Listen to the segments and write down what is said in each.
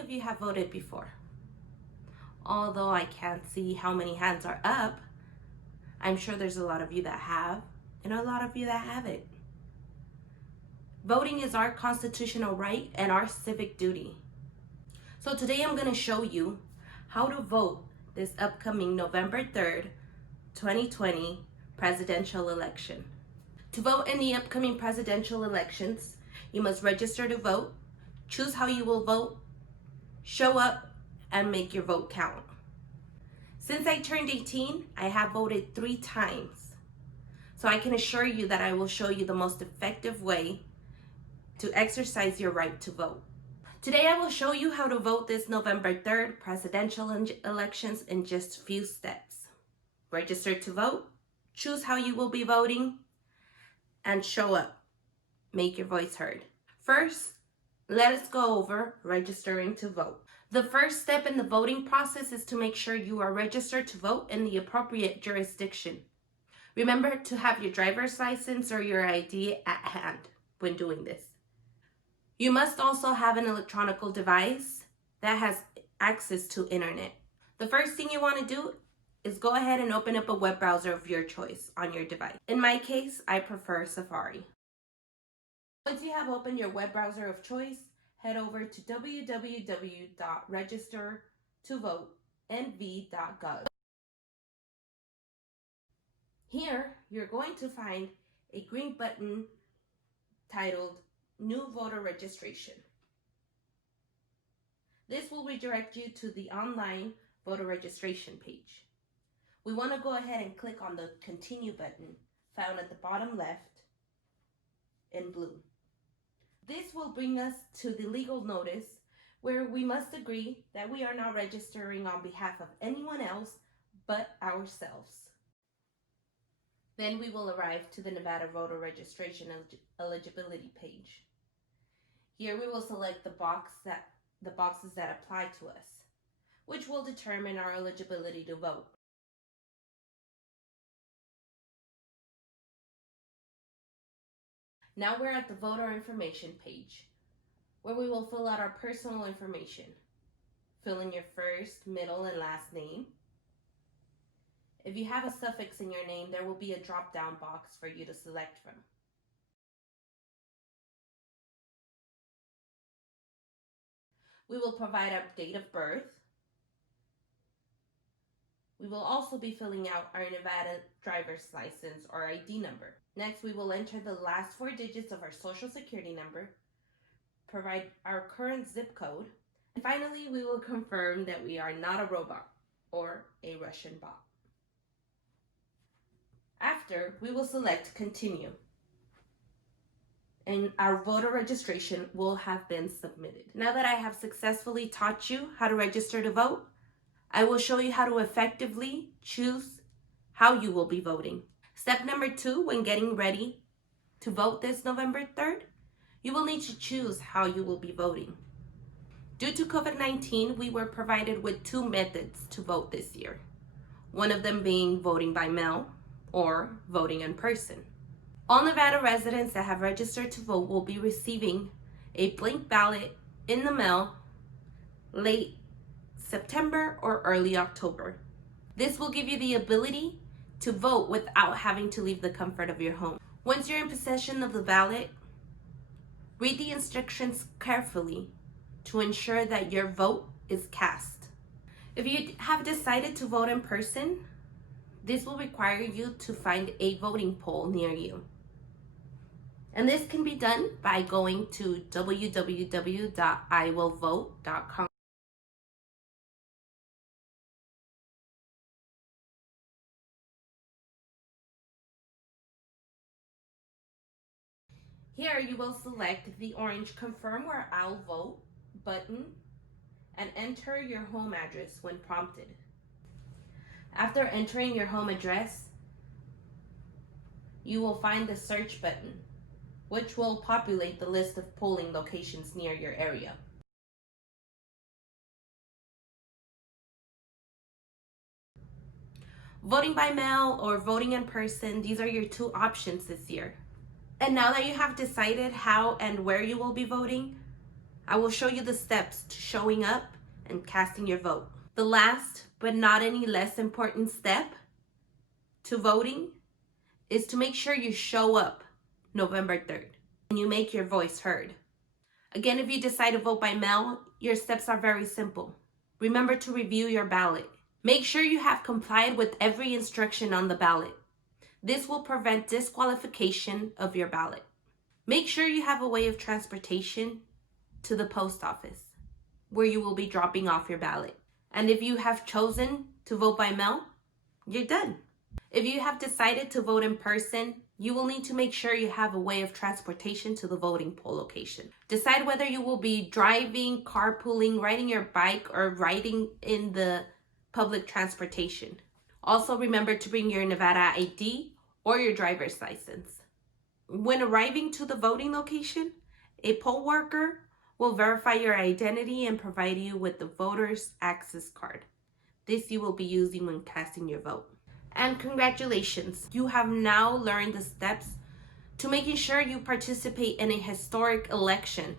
of you have voted before? Although I can't see how many hands are up, I'm sure there's a lot of you that have and a lot of you that haven't. Voting is our constitutional right and our civic duty. So today I'm going to show you how to vote this upcoming November 3rd, 2020 presidential election. To vote in the upcoming presidential elections, you must register to vote, choose how you will vote, show up, and make your vote count. Since I turned 18, I have voted 3 times. So I can assure you that I will show you the most effective way to exercise your right to vote. Today I will show you how to vote this November 3rd presidential elections in just a few steps. Register to vote, choose how you will be voting, and show up. Make your voice heard. First, let us go over registering to vote. The first step in the voting process is to make sure you are registered to vote in the appropriate jurisdiction. Remember to have your driver's license or your ID at hand when doing this. You must also have an electronic device that has access to internet. The first thing you want to do is go ahead and open up a web browser of your choice on your device. In my case, I prefer Safari. Once you have opened your web browser of choice, head over to www.registertovotenv.gov. Here, you're going to find a green button titled New Voter Registration. This will redirect you to the online voter registration page. We want to go ahead and click on the Continue button found at the bottom left in blue. This will bring us to the legal notice where we must agree that we are not registering on behalf of anyone else but ourselves. Then we will arrive to the Nevada voter registration eligibility page. Here we will select the boxes that apply to us, which will determine our eligibility to vote. Now we're at the voter information page, where we will fill out our personal information. Fill in your first, middle, and last name. If you have a suffix in your name, there will be a drop-down box for you to select from. We will provide our date of birth. We will also be filling out our Nevada driver's license or ID number. Next, we will enter the last 4 digits of our social security number, provide our current zip code, and finally, we will confirm that we are not a robot or a Russian bot. After, we will select Continue, and our voter registration will have been submitted. Now that I have successfully taught you how to register to vote, I will show you how to effectively choose how you will be voting. Step number 2, when getting ready to vote this November 3rd, you will need to choose how you will be voting. Due to COVID-19, we were provided with 2 methods to vote this year. One of them being voting by mail or voting in person. All Nevada residents that have registered to vote will be receiving a blank ballot in the mail late September or early October. This will give you the ability to vote without having to leave the comfort of your home. Once you're in possession of the ballot, read the instructions carefully to ensure that your vote is cast. If you have decided to vote in person, this will require you to find a voting poll near you. And this can be done by going to www.iwillvote.com. Here you will select the orange Confirm Where I'll Vote button and enter your home address when prompted. After entering your home address, you will find the search button, which will populate the list of polling locations near your area. Voting by mail or voting in person, these are your 2 options this year. And now that you have decided how and where you will be voting, I will show you the steps to showing up and casting your vote. The last, but not any less important step to voting is to make sure you show up November 3rd and you make your voice heard. Again, if you decide to vote by mail, your steps are very simple. Remember to review your ballot. Make sure you have complied with every instruction on the ballot. This will prevent disqualification of your ballot. Make sure you have a way of transportation to the post office where you will be dropping off your ballot. And if you have chosen to vote by mail, you're done. If you have decided to vote in person, you will need to make sure you have a way of transportation to the voting poll location. Decide whether you will be driving, carpooling, riding your bike, or riding in the public transportation. Also, remember to bring your Nevada ID or your driver's license. When arriving to the voting location, a poll worker will verify your identity and provide you with the voter's access card. This you will be using when casting your vote. And congratulations, you have now learned the steps to making sure you participate in a historic election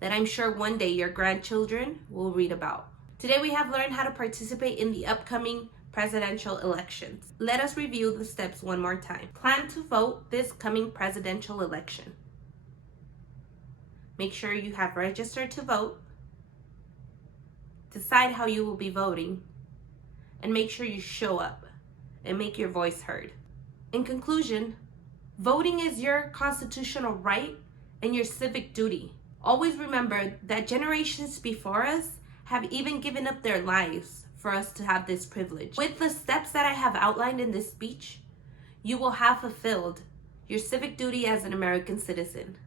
that I'm sure one day your grandchildren will read about. Today we have learned how to participate in the upcoming presidential elections. Let us review the steps one more time. Plan to vote this coming presidential election. Make sure you have registered to vote. Decide how you will be voting. And make sure you show up and make your voice heard. In conclusion, voting is your constitutional right and your civic duty. Always remember that generations before us have even given up their lives for us to have this privilege. With the steps that I have outlined in this speech, you will have fulfilled your civic duty as an American citizen.